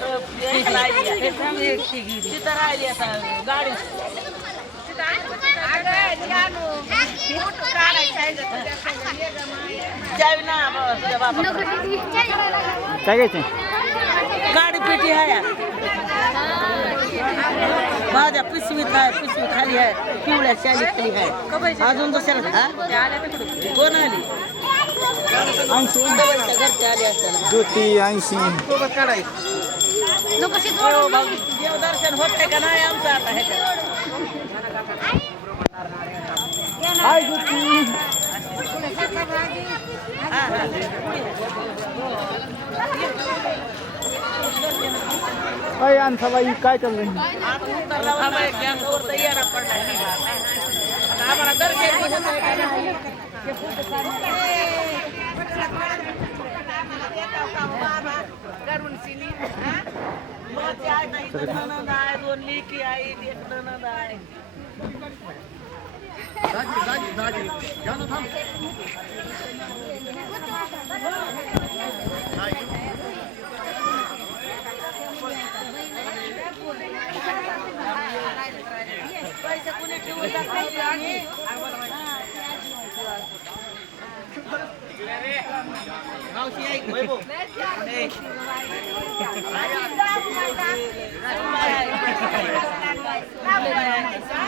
तर. तिथं राहिली गाडी. जावी ना बाबा, तुझ्या बाबा काय घ्यायचं? गाडी पेटी आहे. माझ्या पिशवीत आहे पिशवी खाली आहे. पिवळ्या शाली खाली आहे. अजून दुसऱ्या हा? कोण आली? ऐंशी. घरचे आले असताना ज्योती ऐंशी देवदर्शन होते का नाही आमचं आता ह्याच्यात काय चाललंय आम्हाला दर्शन होत आहे का आहे दोन लेकी आई एक नणंद आहे कुणी ठेवून टाकायचे आणि मावशी ऐक वैभव. ए.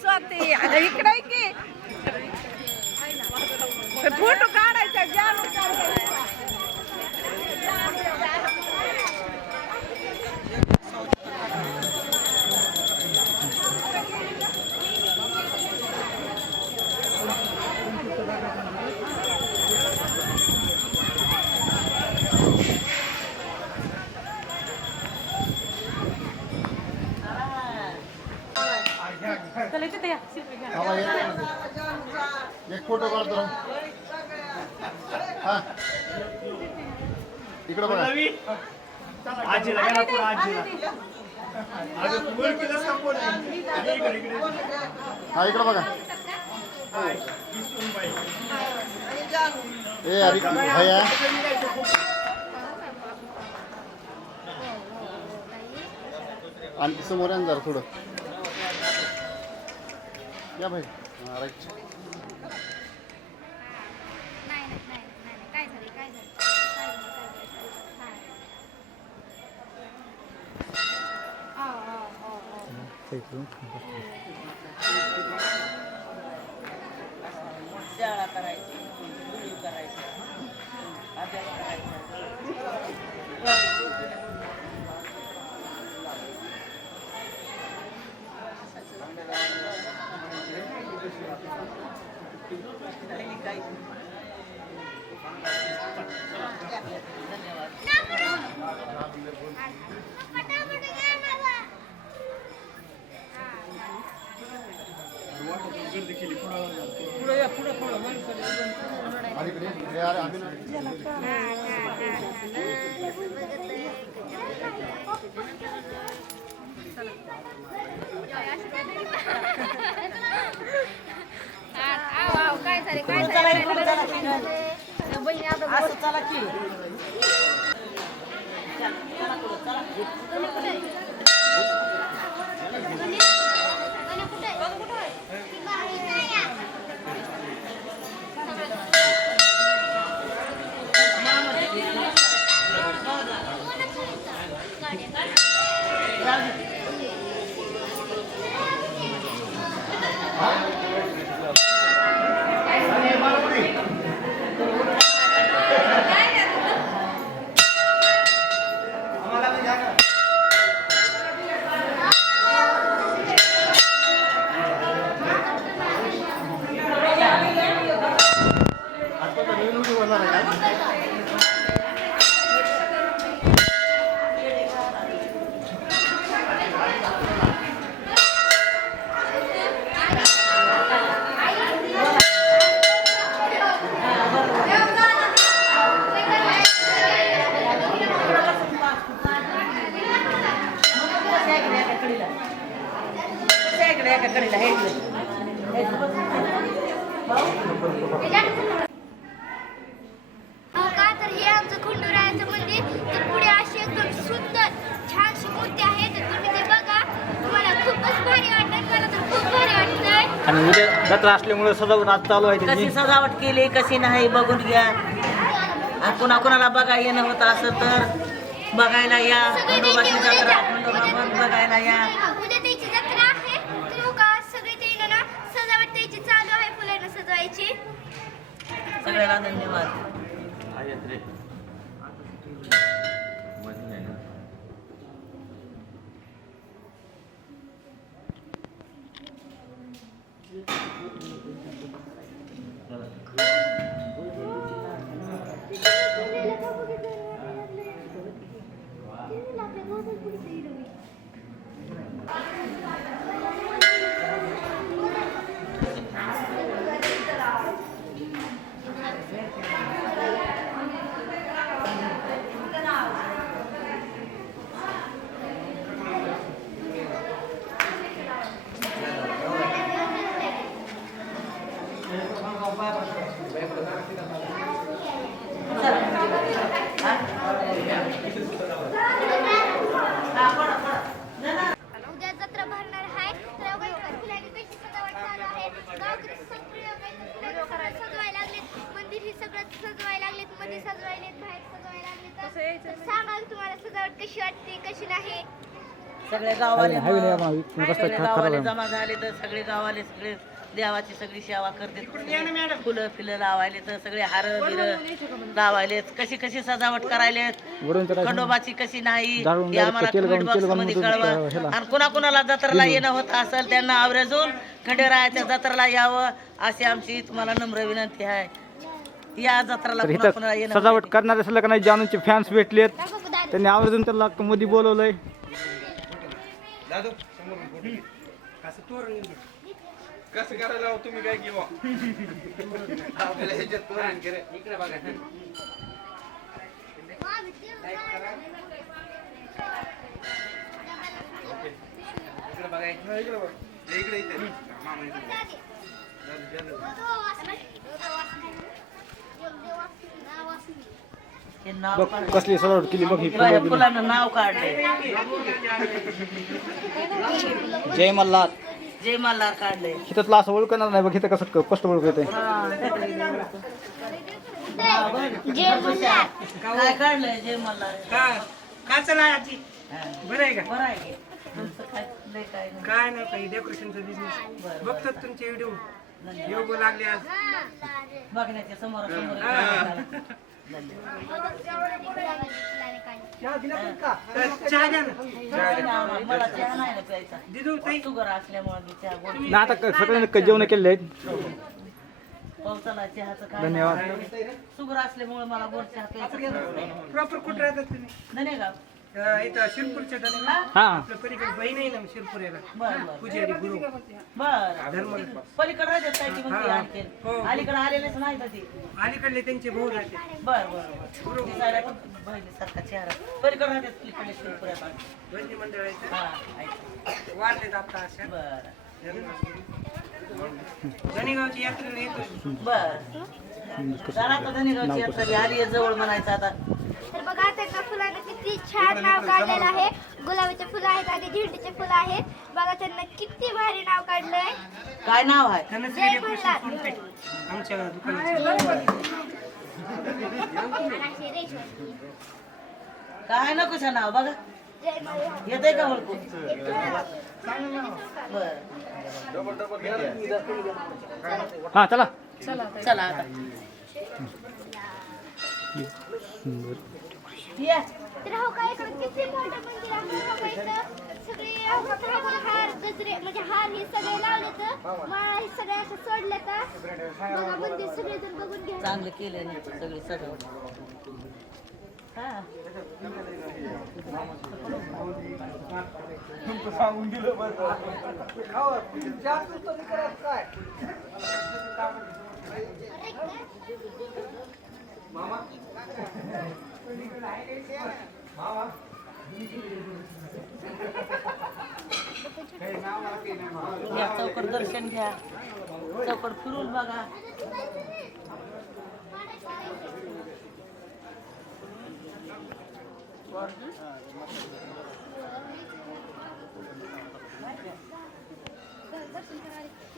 स्वाती आता इकडे आहे की. फोटो काढायचा ज्या एक फोटो काढतो इकडे बघा. हा इकडे बघा. ए अरे भैया. आणखी समोर जरा थोडं. या भाई राईट नाही नाही नाही नाही काय झालं काय झालं काय झालं काय झालं हां हो हो हो हो करायची. पुढे पुढे काय झाले काय चला इकडे बहिणी आता चला की. जत्रा असल्यामुळे सजावट आज चालू आहे कशी सजावट केली कशी नाही बघून घ्या. कुणा कुणाला बघायला येणं होतं असं तर बघायला या. खंडोबाची जत्रा खंडोबा पण बघायला या. उद्या त्याची जत्रा आहे. तर का सगळे ते ना ना सजावट त्याची चालू आहे फुलांना सजवायची. सगळ्याला धन्यवाद उद्या जत्रा भरणार आहे तर अवघड उगाच फुलांनी कशी सजावट चालू आहे गावकरी सगळे फुलं करायला सजवायला लागलेत मंदिर ही सगळं सजवायला लागलेत मध्ये सजवायलेत बाहेर सजवायला लागलेत तर सांगा तुम्हाला सजावट कशी वाटते कशी नाही सगळे गावाले हायवे नाही आम्हाला इथून रस्ता सगळे खराब गावाले आहे. जमा झाले तर सगळे गावाले सगळे देवाची सगळी सेवा करते. फुलं फिलं लावायले तर सगळे हार बिर लावायलेत कशी कशी सजावट करायलेत खंडोबाची कशी नाही हे आम्हाला कमेंट बॉक्समध्ये कळवा. आणि कुणा कुणाला जत्रेला येणं होत असेल त्यांना आवर्जून खंडेरायाच्या जत्रेला यावं अशी आमची तुम्हाला नम्र विनंती आहे. या जत्रेला सजावट करणारे असलं का नाही जानूचे फॅन्स भेटलेत. त्यांनी आवर्जून त्याला मध्ये बोलवलंय. कसं करायला हो तुम्ही काय किंवा? आपल्याला ह्याच्यात तोरण करे इकडे बघा. इकडे बघा. इकडे बघ. इकडे इथे मामा इथे नाव बघ काढ. कसली सजावट केली बघ ही. नाव काढले. जय मल्हार. जय मल्हार काढले इथं असं ओळखणार नाही बघ इथं कसं स्पष्ट ओळख येते काय काढलंय जय मल्हार काय चालू आहे आजी. बरं आहे का? बरं आहे की? तुमचं काय लय काय नाही. काय नाही काही डेकोरेशनचा बिझनेस बघतात तुमचे व्हिडिओ योग लागले आज. बघण्याच्या समोर ना आता सगळ्यांनी जेवण आहेत पावसाला चहाचं काय धन्यवाद. शुगर असल्यामुळे मला गोड चहा. प्रॉपर कुठे राहतात तुम्ही? धन्यवाद. इथं शिरपूरच्या हा. पलीकडे बहीण आहे ना बर बर. पुजारी गुरु. बर. पलीकडे राहतात काय की म्हणते हा. आणखी हो. अलीकडे आलेलेच नाही का ते? अलीकडले त्यांचे भाऊ राहते. बर बर बर. दिसायला पण बहिणीसारखा चेहरा. पलीकडे राहतात पलीकडे शिरपुऱ्यात बहिणी मंडळ आहे हा ऐक. वाढलेत आता अशा. बर. धनेगावची यात्रेला येतो बर. धनेगावची यात्रा. आली आहे जवळ म्हणायचं आता. तर बघा त्यांना फुलांना किती छान नाव काढलेलं आहे. गुलाबाचे फुलं आहेत आणि झेंडूचे फुलं आहेत. बघा त्यांना किती भारी नाव काढलंय. काय नाव आहे? जय आमच्या काय नकोच नाव बघा. जय मल्हार. येते का ओळखू बर हा चला. चला आता. या. तर हो काय इकडं किती मोठं मंदिर आहे? हो का इथं. सगळे हार हार गजरे म्हणजे हार हे सगळे लावले तर माळा हे सगळे असं सोडले तर बघा मंदिर सगळे जण बघून घ्या. चांगलं केलं नाही सगळी सगळं. हा. घ्या चौकट दर्शन घ्या. चौकड फिरून बघा.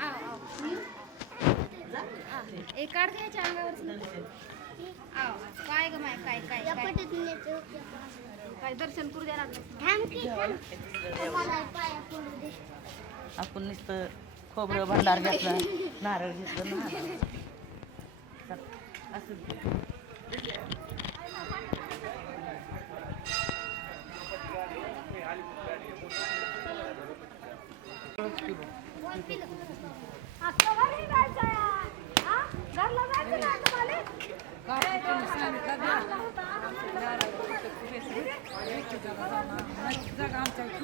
आ, एक काढ अंगावर काय ग माय काय काय काय काय दर्शन करू द्या आपण नुसतं खोबरं भंडार घेतलं नारळ घेतलं नारळ. चल, असं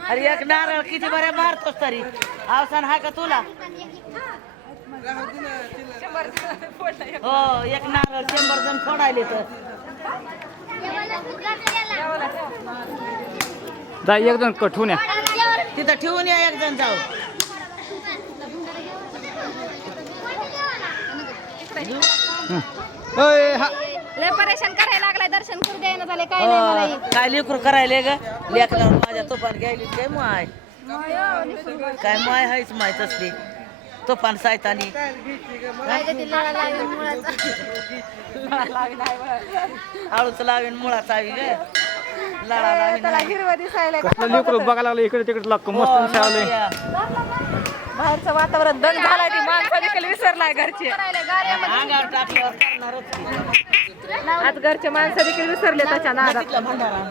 अरे एक नारळ किती बऱ्या मारतोस तरी. अवसान हाय का तुला? हो एक नारळ शंभर जण फोडायले तर. जा एक जण ठेवून या. तिथं ठेवून या एक जण जाऊ. हा. लय परेशान करायला लागलाय दर्शन करू द्यायला झाले काय नाही मला हो, काय लेकरू करायले ग? लेकरावर माझ्या तुफान घ्यायली काय माय. काय माय हायच माय तसली तुफान सायतानी. आळूच लावीन मुळा चावी ग. लळा लावीन. त्याला हिरवं दिसायला कसलं लेकरू बघायला लागलं इकडे तिकडे लाग मस्त हो, दिसायला. बाहेरचं वातावरण दंग झालाय ती देखील विसरलाय घरचे. आज घरचे माणसं देखील विसरले त्याच्या नादात. भंडारा